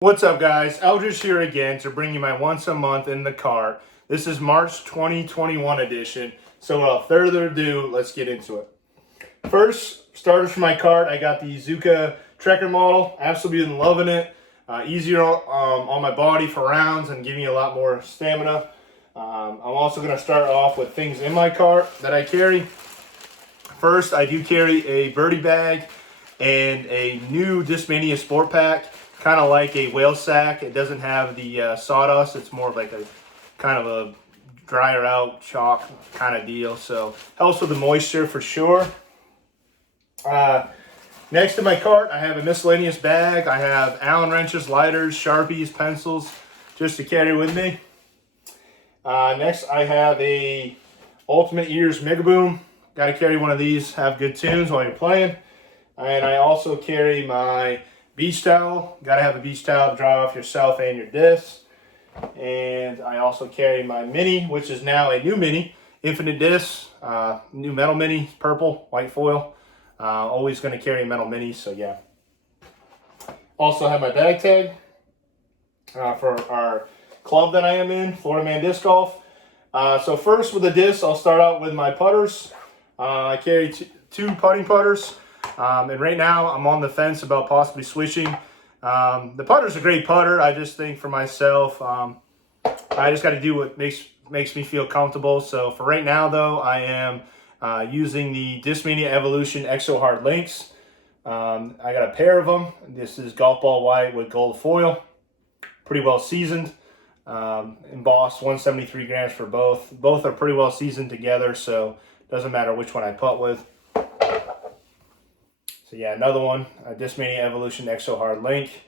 What's up, guys? Eldridge here again to bring you my once a month in the cart. This is March 2021 edition. So without further ado, let's get into it. First, starters for my cart, I got the Zuka Trekker model. Absolutely loving it. Easier on my body for rounds and giving you a lot more stamina. I'm also going to start off with things in my cart that I carry. First, I do carry a birdie bag and a new Discmania Sport Pack. Kind of like a whale sack. It doesn't have the sawdust. It's more of like a kind of a dryer out chalk kind of deal. So helps with the moisture for sure. Next to my cart, I have a miscellaneous bag. I have Allen wrenches, lighters, Sharpies, pencils, just to carry with me. Next, I have a Ultimate Ears Mega Boom. Got to carry one of these. Have good tunes while you're playing. And I also carry my beach towel. Got to have a beach towel to dry off yourself and your discs. And I also carry my mini, which is now a new mini, infinite disc, new metal mini, purple, white foil. Always going to carry a metal mini, so yeah. Also have my bag tag for our club that I am in, Florida Man Disc Golf. So first with the discs, I'll start out with my putters. I carry two putting putters. And right now I'm on the fence about possibly switching. The putter's a great putter. I just think for myself, I just got to do what makes me feel comfortable. So for right now though, I am using the Discmania Evolution Exo Hard Links. I got a pair of them. This is golf ball white with gold foil. Pretty well seasoned. Embossed 173 grams for both. Both are pretty well seasoned together, so it doesn't matter which one I putt with. So yeah, another one, Discmania Evolution Exo Hard Link,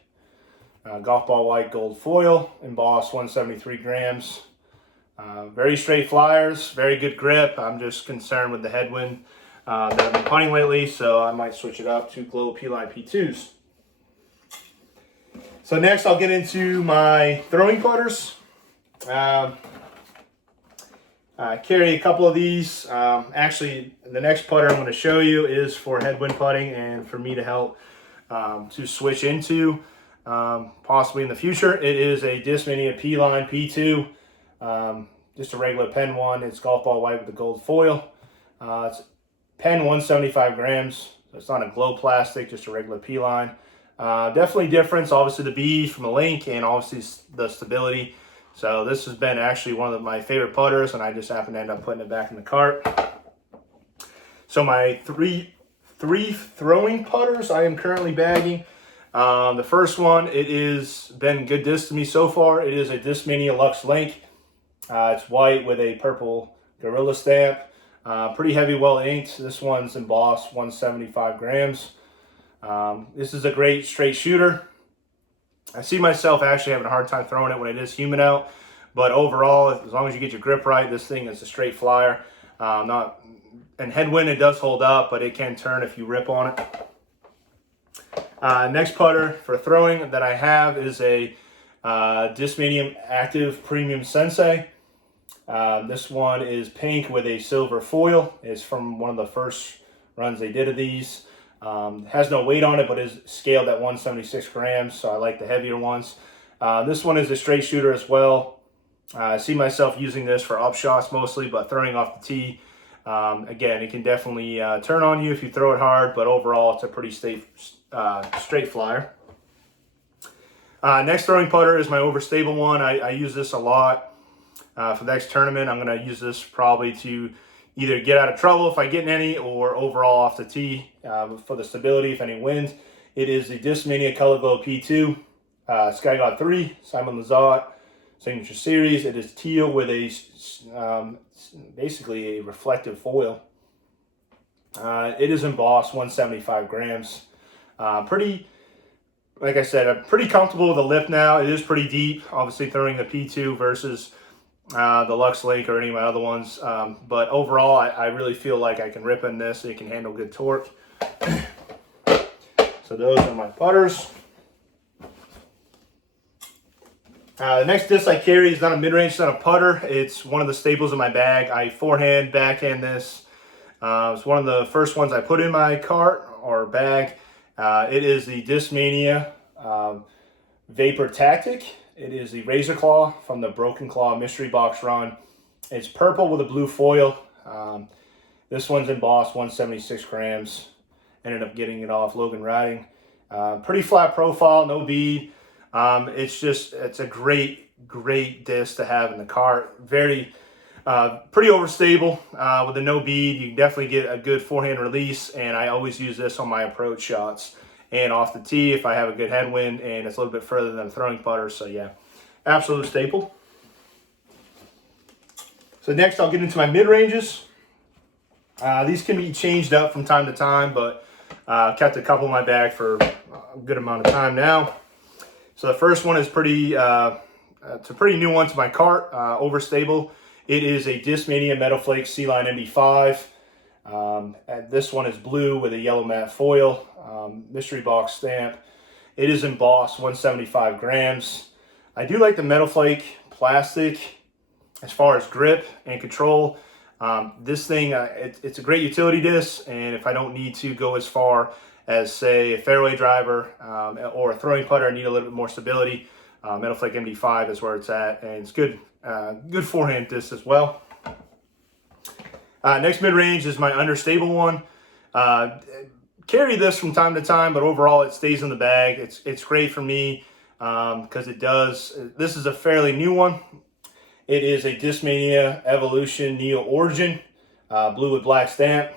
golf ball white gold foil, embossed 173 grams. Very straight flyers, very good grip. I'm just concerned with the headwind that I've been putting lately, so I might switch it up to Global P-Line P2s. So next I'll get into my throwing putters. I carry a couple of these. Actually, the next putter I'm going to show you is for headwind putting and for me to help to switch into possibly in the future. It is a Discmania P-Line P2, just a regular pen one. It's golf ball white with the gold foil. It's pen 175 grams. So it's not a glow plastic, just a regular P-Line. Definitely difference, obviously the bead from the link and obviously the stability. So this has been actually one of my favorite putters, and I just happened to end up putting it back in the cart. So my three throwing putters I am currently bagging. The first one, it has been good disc to me so far. It is a Discmania Lux Link. It's white with a purple Gorilla stamp. Pretty heavy, well inked. This one's embossed 175 grams. This is a great straight shooter. I see myself actually having a hard time throwing it when it is humid out, but overall, as long as you get your grip right, this thing is a straight flyer. And headwind, it does hold up, but it can turn if you rip on it. Next putter for throwing that I have is a Discmania Active Premium Sensei. This one is pink with a silver foil. It's from one of the first runs they did of these. Has no weight on it, but is scaled at 176 grams, so I like the heavier ones. This one is a straight shooter as well. I see myself using this for up shots mostly, but throwing off the tee. Again, it can definitely turn on you if you throw it hard, but overall it's a pretty straight flyer. Next throwing putter is my overstable one. I use this a lot. For the next tournament, I'm going to use this probably to either get out of trouble if I get in any, or overall off the tee for the stability if any wind. It is the Discmania Color Glow P2, Sky God 3, Simon Lizotte Signature Series. It is teal with a basically a reflective foil. It is embossed 175 grams. Like I said, I'm pretty comfortable with the lip now. It is pretty deep, obviously throwing the P2 versus the Lux Link or any of my other ones. But overall, I really feel like I can rip in this. It can handle good torque. So those are my putters. The next disc I carry is not a mid-range, it's not a putter. It's one of the staples in my bag. I forehand, backhand this. It's one of the first ones I put in my cart or bag. It is the Discmania Vapor Tactic. It is the Razor Claw from the Broken Claw Mystery Box run. It's purple with a blue foil. This one's embossed 176 grams. Ended up getting it off Logan Riding. Pretty flat profile, no bead. It's a great disc to have in the cart. Very, pretty overstable with the no bead. You can definitely get a good forehand release, and I always use this on my approach shots and off the tee if I have a good headwind and it's a little bit further than a throwing putter. So yeah, absolute staple. So next I'll get into my mid-ranges. These can be changed up from time to time, but kept a couple in my bag for a good amount of time now. So the first one is it's a pretty new one to my cart, overstable. It is a Discmania Metal Flake C-Line MD5. And this one is blue with a yellow matte foil, mystery box stamp. It is embossed 175 grams. I do like the Metal Flake plastic as far as grip and control. This thing, it's a great utility disc, and if I don't need to go as far as, say, a fairway driver or a throwing putter, I need a little bit more stability. Metal Flake MD5 is where it's at, and it's good forehand disc as well. Next mid-range is my understable one. Carry this from time to time, but overall it stays in the bag. It's great for me because this is a fairly new one. It is a Discmania Evolution Neo Origin, blue with black stamp.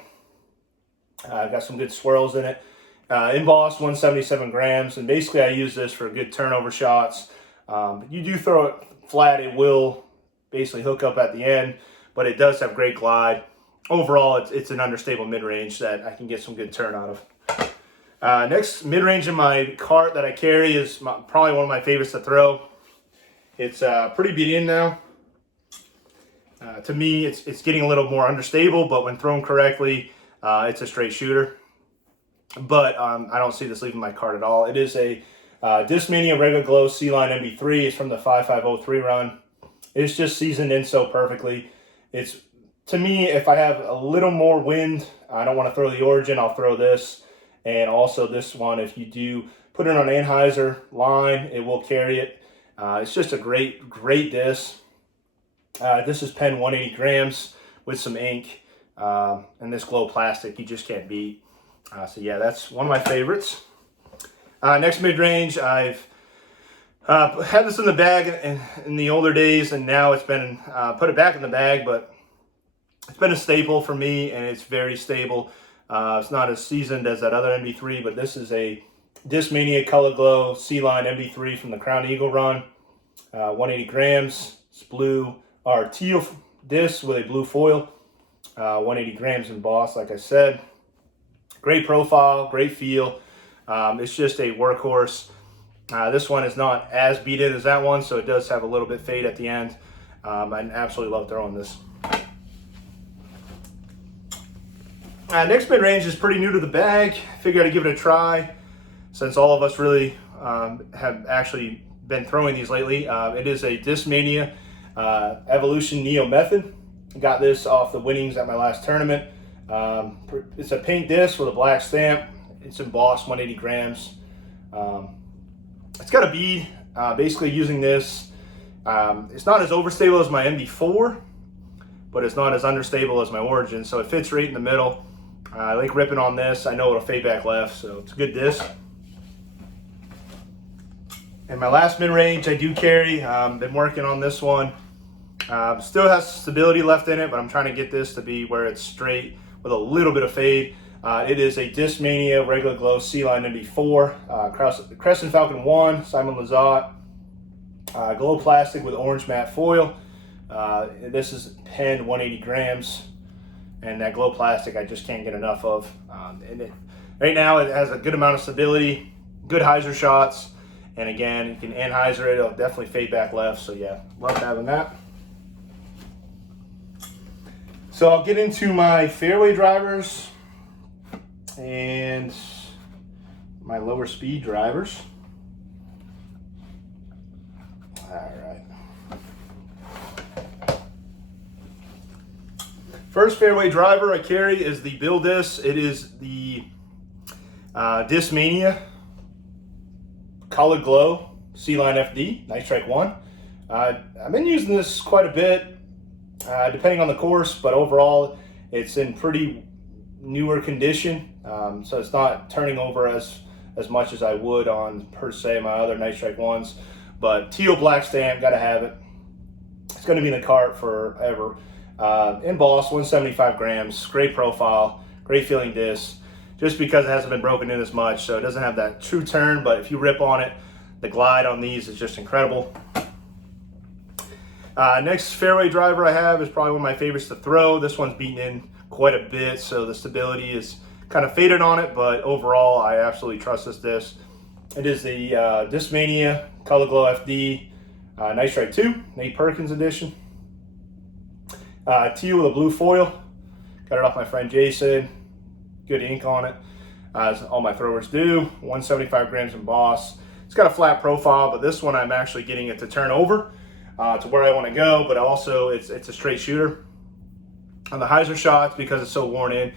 Got some good swirls in it. Embossed 177 grams, and basically I use this for good turnover shots. You do throw it flat, it will basically hook up at the end, but it does have great glide. Overall, it's an understable mid-range that I can get some good turn out of. Next mid-range in my cart that I carry is probably one of my favorites to throw. It's pretty beat in now. To me, it's getting a little more understable, but when thrown correctly, it's a straight shooter. But I don't see this leaving my cart at all. It is a Discmania Regular Glow C-Line MB3. It's from the 5503 run. It's just seasoned in so perfectly. To me, if I have a little more wind, I don't want to throw the Origin, I'll throw this. And also this one, if you do put it on an Anheuser line, it will carry it. It's just a great disc. This is pen 180 grams with some ink, and this glow plastic you just can't beat. So yeah, that's one of my favorites. Next mid-range, I've had this in the bag in the older days, and now it's been put it back in the bag, but it's been a staple for me, and it's very stable. It's not as seasoned as that other MB3, but this is a Discmania Color Glow C-Line MB3 from the Crown Eagle run. 180 grams. It's blue, or teal disc with a blue foil. 180 grams embossed, like I said. Great profile, great feel. It's just a workhorse. This one is not as beat in as that one, so it does have a little bit fade at the end. I absolutely love throwing this. Next mid-range is pretty new to the bag. Figured I'd give it a try since all of us really have actually been throwing these lately. It is a Discmania Evolution Neo Method. Got this off the winnings at my last tournament. It's a pink disc with a black stamp. It's embossed 180 grams. It's got a bead. Basically using this, it's not as overstable as my MD4, but it's not as understable as my Origin, so it fits right in the middle. I like ripping on this. I know it'll fade back left, so it's a good disc. And my last mid-range I do carry. Been working on this one. Still has stability left in it, but I'm trying to get this to be where it's straight with a little bit of fade. It is a Discmania Regular Glow C-Line MB4, Crescent Falcon 1, Simon Lizotte, glow plastic with orange matte foil. This is penned 180 grams, and that glow plastic I just can't get enough of. Right now it has a good amount of stability, good hyzer shots, and again, you can Anheuser it, it'll definitely fade back left, so yeah, love having that. So I'll get into my fairway drivers and my lower speed drivers. All right. First fairway driver I carry is the Bill disc. It is the Discmania Color Glow C-Line FD, Night Strike 1. I've been using this quite a bit, depending on the course, but overall it's in pretty newer condition, so it's not turning over as much as I would on, per se, my other Night Strike 1s. But teal black stamp, gotta have it. It's going to be in the cart forever. Embossed, 175 grams, great profile, great feeling disc, just because it hasn't been broken in as much, so it doesn't have that true turn, but if you rip on it, the glide on these is just incredible. Next fairway driver I have is probably one of my favorites to throw. This one's beaten in quite a bit, so the stability is kind of faded on it, but overall I absolutely trust this disc. It is the Discmania Color Glow FD Night Strike 2, Nate Perkins edition. Teal with a blue foil. Got it off my friend Jason. Good ink on it, as all my throwers do. 175 grams embossed. It's got a flat profile, but this one I'm actually getting it to turn over to where I want to go, but also it's a straight shooter. On the hyzer shots, because it's so worn in,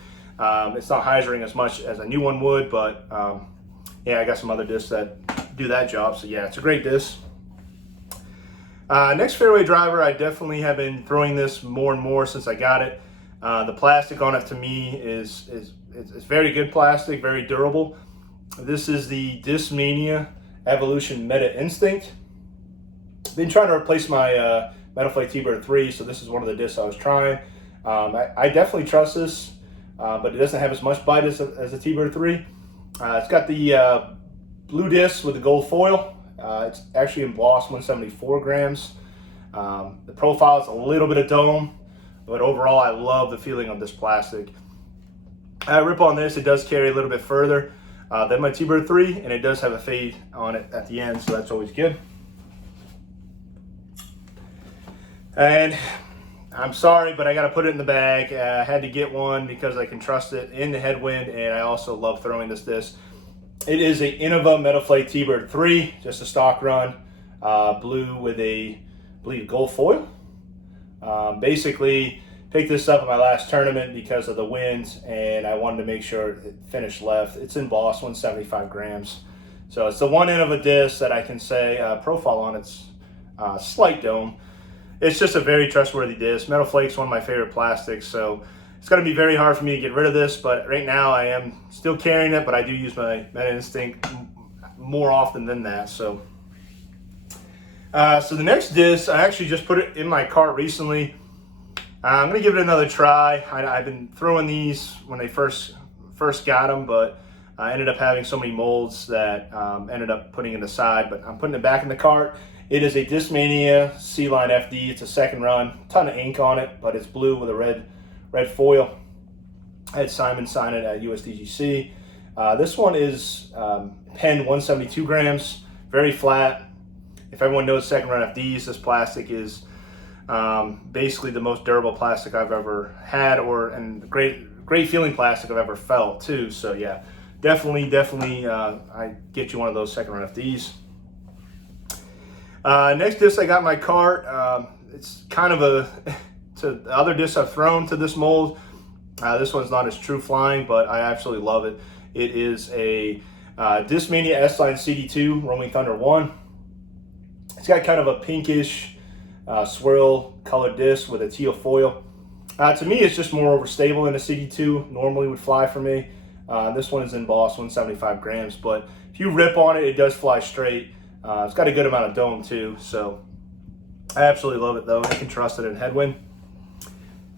it's not hyzering as much as a new one would, but yeah, I got some other discs that do that job, so yeah, it's a great disc. Next fairway driver, I definitely have been throwing this more and more since I got it. The plastic on it to me is very good plastic, very durable. This is the Discmania Evolution Meta Instinct. Been trying to replace my Metal Flake T-Bird 3, so this is one of the discs I was trying. I definitely trust this, but it doesn't have as much bite as the T-Bird 3. It's got the blue disc with the gold foil. It's actually embossed 174 grams. The profile is a little bit of dome, but overall I love the feeling of this plastic. I rip on this, it does carry a little bit further than my T-Bird 3, and it does have a fade on it at the end, so that's always good. And I'm sorry, but I got to put it in the bag. I had to get one because I can trust it in the headwind, and I also love throwing this disc. It is a Innova Metal Flake T-Bird 3, just a stock run, blue with a, I believe, gold foil. Basically, picked this up at my last tournament because of the winds, and I wanted to make sure it finished left. It's embossed, 175 grams. So it's the one end of a disc that I can say profile on its slight dome. It's just a very trustworthy disc. Metal Flake's one of my favorite plastics, so it's going to be very hard for me to get rid of this, but right now I am still carrying it, but I do use my Meta Instinct more often than that. So the next disc, I actually just put it in my cart recently. I'm going to give it another try. I've been throwing these when they first got them, but I ended up having so many molds that ended up putting it aside, but I'm putting it back in the cart. It is a Discmania C-Line FD. It's a second run, ton of ink on it, but it's blue with a red foil. I had Simon sign it at USDGC. This one is pen 172 grams, very flat. If everyone knows second run FDs, this plastic is basically the most durable plastic I've ever had, and great feeling plastic I've ever felt too. So yeah, definitely I get you one of those second run FDs. Next disc I got in my cart, it's kind of to the other discs I've thrown to this mold. This one's not as true flying, but I absolutely love it. It is a Discmania S-Line CD2 Roaming Thunder 1. It's got kind of a pinkish swirl colored disc with a teal foil. To me, it's just more overstable than a CD2 normally would fly for me. This one is embossed 175 grams, but if you rip on it, it does fly straight. It's got a good amount of dome too, so I absolutely love it though. I can trust it in headwind.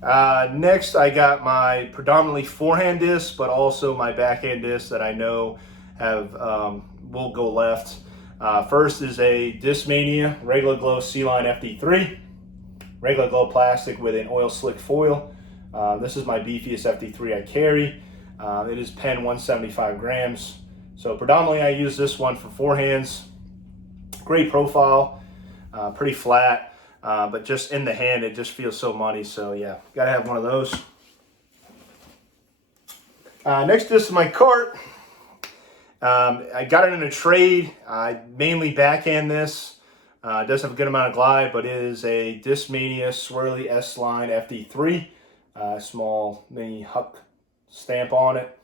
Next, I got my predominantly forehand disc, but also my backhand disc that I know have will go left. First is a Discmania Regular Glow C-Line FD3, regular glow plastic with an oil slick foil. This is my beefiest FD3 I carry. It is pen 175 grams. So predominantly I use this one for forehands. Great profile, pretty flat, but just in the hand it just feels so muddy. So yeah, gotta have one of those. Next disc in my cart, I got it in a trade. I mainly backhand this. It does have a good amount of glide, but it is a Discmania Swirly S-Line FD3, small mini Huck stamp on it.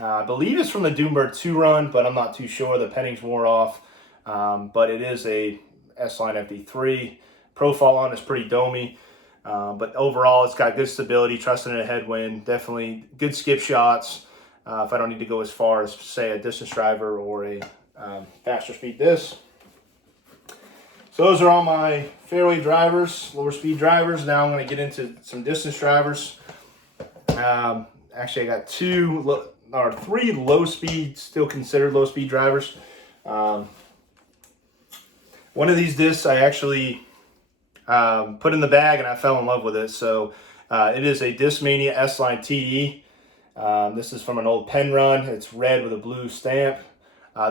I believe it's from the Doombird 2 run, but I'm not too sure. The pennings wore off but it is a S-Line FD3. Profile on is pretty domey, but overall it's got good stability, trusting in a headwind, definitely good skip shots if I don't need to go as far as, say, a distance driver or a faster speed disc. So those are all my fairway drivers, lower speed drivers. Now I'm going to get into some distance drivers. Actually, I got three low speed, still considered low speed drivers. One of these discs I actually put in the bag and I fell in love with it. So it is a Discmania S-Line TD. This is from an old pen run. It's red with a blue stamp.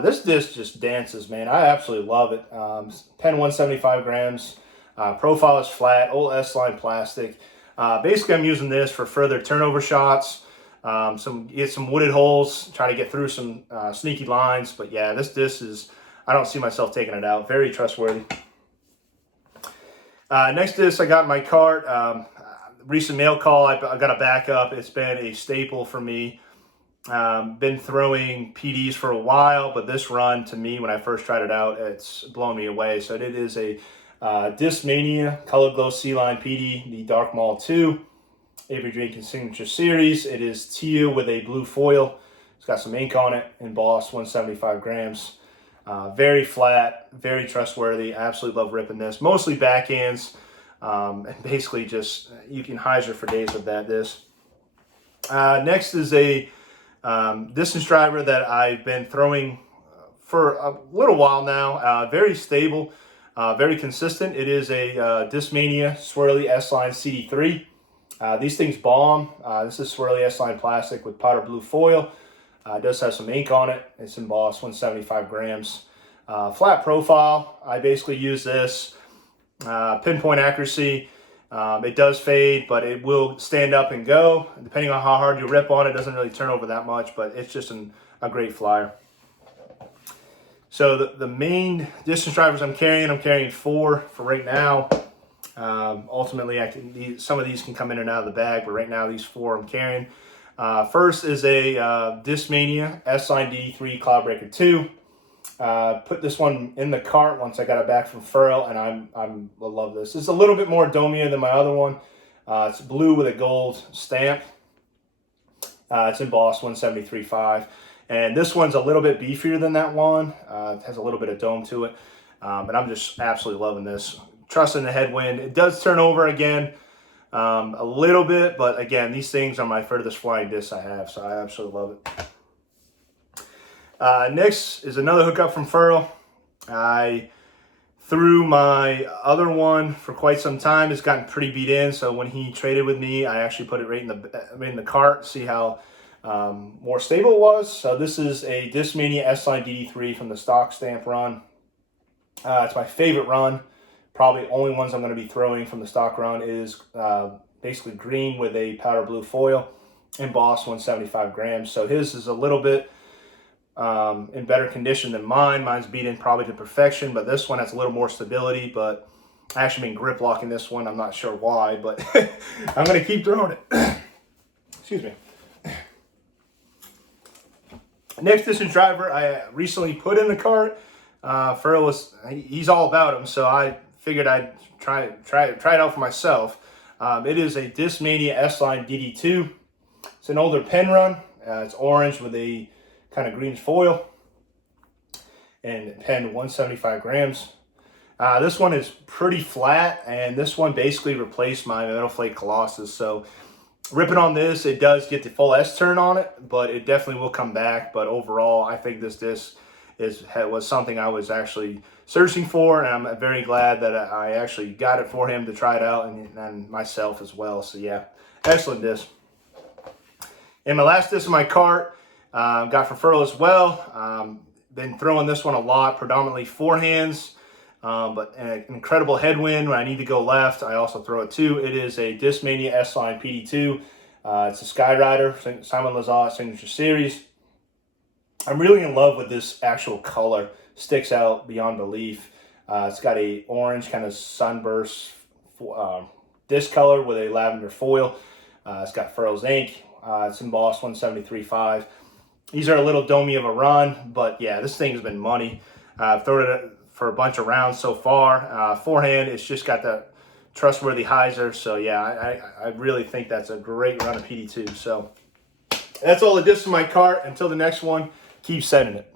This disc just dances, man. I absolutely love it. Pen 175 grams. Profile is flat, old S-Line plastic. Basically, I'm using this for further turnover shots. Get some wooded holes, try to get through some sneaky lines. But yeah, this disc is, I don't see myself taking it out. Very trustworthy. Next disc I got in my cart. Recent mail call, I got a backup. It's been a staple for me. Been throwing PDs for a while, but this run, to me, when I first tried it out, it's blown me away. So it is a Discmania Color Glow C-Line PD, the Dark Maul 2, Avery Jenkins Signature Series. It is teal with a blue foil. It's got some ink on it, embossed, 175 grams. Very flat, very trustworthy. I absolutely love ripping this. Mostly backhands, and basically just, you can hyzer for days with that disc. Next is a distance driver that I've been throwing for a little while now. Very stable, very consistent. It is a Discmania Swirly S-Line CD3. These things bomb. This is Swirly S-Line plastic with powder blue foil. It does have some ink on it. It's embossed, 175 grams. Flat profile. I basically use this. Pinpoint accuracy. It does fade, but it will stand up and go. Depending on how hard you rip on it, it doesn't really turn over that much, but it's just a great flyer. So the main distance drivers I'm carrying 4 for right now. Ultimately, some of these can come in and out of the bag, but right now these 4 I'm carrying. First is a Discmania S-Line DD3 Cloudbreaker 2. Put this one in the cart once I got it back from furl, and I love this. It's a little bit more domier than my other one. It's blue with a gold stamp. It's embossed 173.5, and this one's a little bit beefier than that one. It has a little bit of dome to it, but I'm just absolutely loving this. Trusting the headwind. It does turn over again a little bit, but again, these things are my furthest flying discs I have, so I absolutely love it. Next is another hookup from furl. I threw my other one for quite some time. It's gotten pretty beat in, so when he traded with me, I actually put it right in the cart, see how more stable it was. So this is a Discmania S-Line DD3 from the stock stamp run. It's my favorite run. Probably only ones I'm going to be throwing from the stock run is basically green with a powder blue foil, embossed 175 grams. So his is a little bit in better condition than mine. Mine's beaten probably to perfection, but this one has a little more stability. But I actually been grip locking this one. I'm not sure why, but I'm going to keep throwing it. Excuse me. Next distance driver I recently put in the cart. Furl he's all about them, so I figured I'd try it out for myself. It is a Discmania S-Line DD2. It's an older pen run. It's orange with a kind of greenish foil, and pen 175 grams. This one is pretty flat, and this one basically replaced my Metal Flake Colossus. So ripping on this, it does get the full S turn on it, but it definitely will come back. But overall, I think this disc was something I was actually searching for, and I'm very glad that I actually got it for him to try it out, and myself as well. So yeah, excellent disc. And my last disc in my cart, got for furl as well. Been throwing this one a lot, predominantly forehands, but an incredible headwind when I need to go left. I also throw it too. It is a Discmania S-Line PD2. It's a Skyrider, Simon Lizotte Signature Series. I'm really in love with this actual color. Sticks out beyond belief. It's got a orange kind of sunburst disc color with a lavender foil. It's got furl's ink. It's embossed 173.5. These are a little domey of a run, but yeah, this thing's been money. Thrown it for a bunch of rounds so far. Forehand, it's just got that trustworthy hyzer. So yeah, I really think that's a great run of PD2. So that's all it is for my cart. Until the next one, keep setting it.